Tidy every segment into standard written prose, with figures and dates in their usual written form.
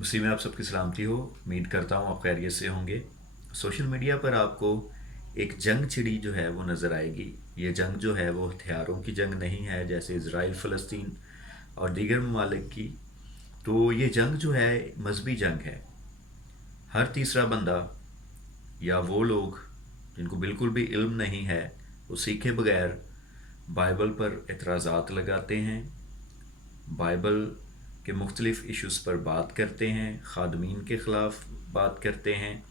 उसी में आप सबकी सलामती हो। उम्मीद करता हूँ आप खैरियत से होंगे। सोशल मीडिया पर आपको एक जंग छिड़ी जो है वो नज़र आएगी। ये जंग जो है वो हथियारों की जंग नहीं है जैसे इज़राइल फ़लस्तीन और दीगर ममालिक की। तो ये जंग जो है मजहबी जंग है। हर तीसरा बंदा या वो लोग जिनको बिल्कुल भी इल्म नहीं है वो सीखे बगैर बाइबल पर एतराज़ात लगाते हैं, बाइबल के मुख्तलिफ़ इश्यूज़ पर बात करते हैं, ख़ादमीन के ख़िलाफ़ बात करते हैं,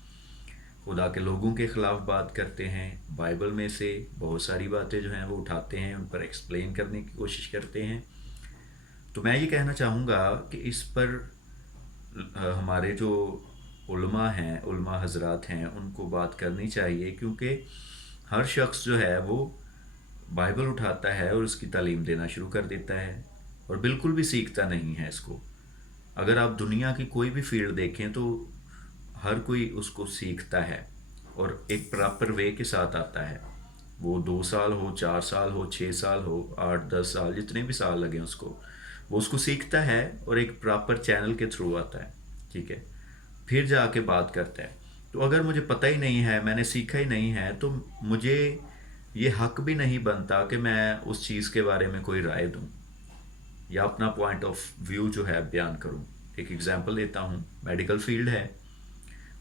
खुदा के लोगों के ख़िलाफ़ बात करते हैं। बाइबल में से बहुत सारी बातें जो हैं वो उठाते हैं, उन पर एक्सप्लेन करने की कोशिश करते हैं। तो मैं ये कहना चाहूँगा कि इस पर हमारे जो उलमा हैं, उलमा हज़रात हैं, उनको बात करनी चाहिए, क्योंकि हर शख्स जो है वो बाइबल उठाता है और उसकी तालीम देना शुरू कर देता है और बिल्कुल भी सीखता नहीं है इसको। अगर आप दुनिया की कोई भी फील्ड देखें तो हर कोई उसको सीखता है और एक प्रॉपर वे के साथ आता है। वो 2 साल हो, 4 साल हो, 6 साल हो, 8 10 साल, जितने भी साल लगे उसको, वो उसको सीखता है और एक प्रॉपर चैनल के थ्रू आता है। ठीक है, फिर जाके बात करता है। तो अगर मुझे पता ही नहीं है, मैंने सीखा ही नहीं है, तो मुझे ये हक भी नहीं बनता कि मैं उस चीज़ के बारे में कोई राय दूं या अपना पॉइंट ऑफ व्यू जो है बयान करूं। एक एग्जांपल देता हूं, मेडिकल फील्ड है,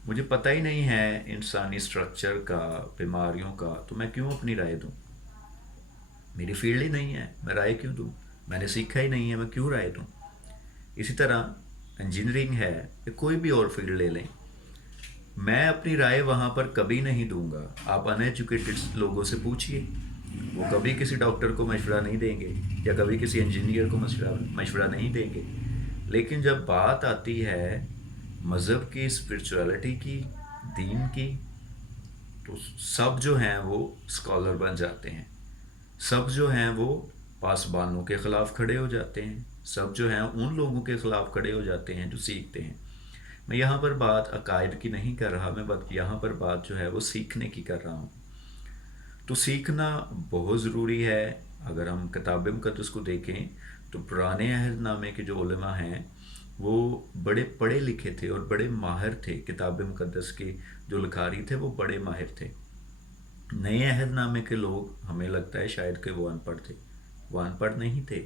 मुझे पता ही नहीं है इंसानी स्ट्रक्चर का, बीमारियों का, तो मैं क्यों अपनी राय दूं? मेरी फील्ड ही नहीं है, मैं राय क्यों दूं? मैंने सीखा ही नहीं है, मैं क्यों राय दूं? इसी तरह इंजीनियरिंग है या कोई भी और फील्ड ले लें, मैं अपनी राय वहाँ पर कभी नहीं दूंगा। आप अनएजुकेटेड लोगों से पूछिए, वो कभी किसी डॉक्टर को मशवरा नहीं देंगे या कभी किसी इंजीनियर को मशवरा नहीं देंगे। लेकिन जब बात आती है मज़हब की, स्पिरिचुअलिटी की, दीन की, तो सब जो हैं वो स्कॉलर बन जाते हैं। सब जो हैं वो पासबानों के ख़िलाफ़ खड़े हो जाते हैं। सब जो हैं उन लोगों के ख़िलाफ़ खड़े हो जाते हैं जो सीखते हैं। मैं यहाँ पर बात अकायद की नहीं कर रहा, मैं बात यहाँ पर बात जो है वो सीखने की कर रहा हूँ। तो सीखना बहुत ज़रूरी है। अगर हम किताब मुक़द्दस को देखें तो पुराने अहदनामे के जो उलमा हैं वो बड़े पढ़े लिखे थे और बड़े माहिर थे। किताब मुक़द्दस के जो लिखारी थे वो बड़े माहिर थे। नए अहदनामे के लोग, हमें लगता है शायद कि वो अनपढ़ थे। वो अनपढ़ नहीं थे।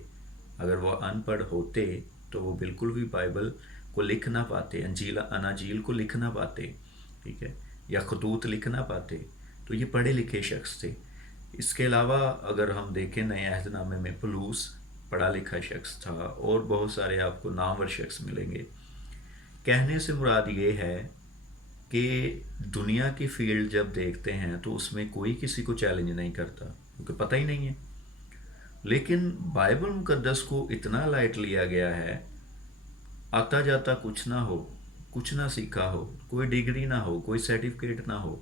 अगर वो अनपढ़ होते तो वो बिल्कुल भी बाइबल को लिख ना पाते, अंजील अनाजील को लिख ना पाते, ठीक है, या खतूत लिख ना पाते। तो ये पढ़े लिखे शख्स थे। इसके अलावा अगर हम देखें नए अहदनामे में पलूस पढ़ा लिखा शख्स था और बहुत सारे आपको नामवर शख्स मिलेंगे। कहने से मुराद ये है कि दुनिया की फील्ड जब देखते हैं तो उसमें कोई किसी को चैलेंज नहीं करता क्योंकि पता ही नहीं है। लेकिन बाइबल मुकद्दस को इतना लाइट लिया गया है, आता जाता कुछ ना हो, कुछ ना सीखा हो, कोई डिग्री ना हो, कोई सर्टिफिकेट ना हो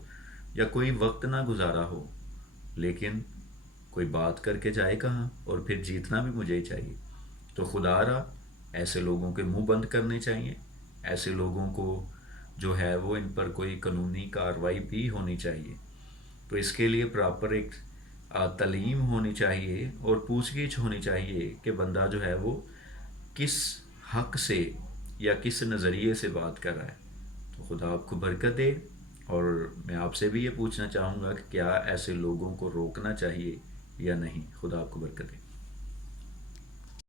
या कोई वक्त ना गुजारा हो, लेकिन कोई बात करके जाए कहाँ, और फिर जीतना भी मुझे ही चाहिए। तो खुदारा ऐसे लोगों के मुंह बंद करने चाहिए। ऐसे लोगों को जो है वो इन पर कोई कानूनी कार्रवाई भी होनी चाहिए। तो इसके लिए प्रॉपर एक तालीम होनी चाहिए और पूछगिछ होनी चाहिए कि बंदा जो है वो किस हक से या किस नज़रिए से बात कर रहा है। तो खुदा आपको बरकत दे। और मैं आपसे भी ये पूछना चाहूँगा कि क्या ऐसे लोगों को रोकना चाहिए या नहीं। खुदा आपको बरकत दे।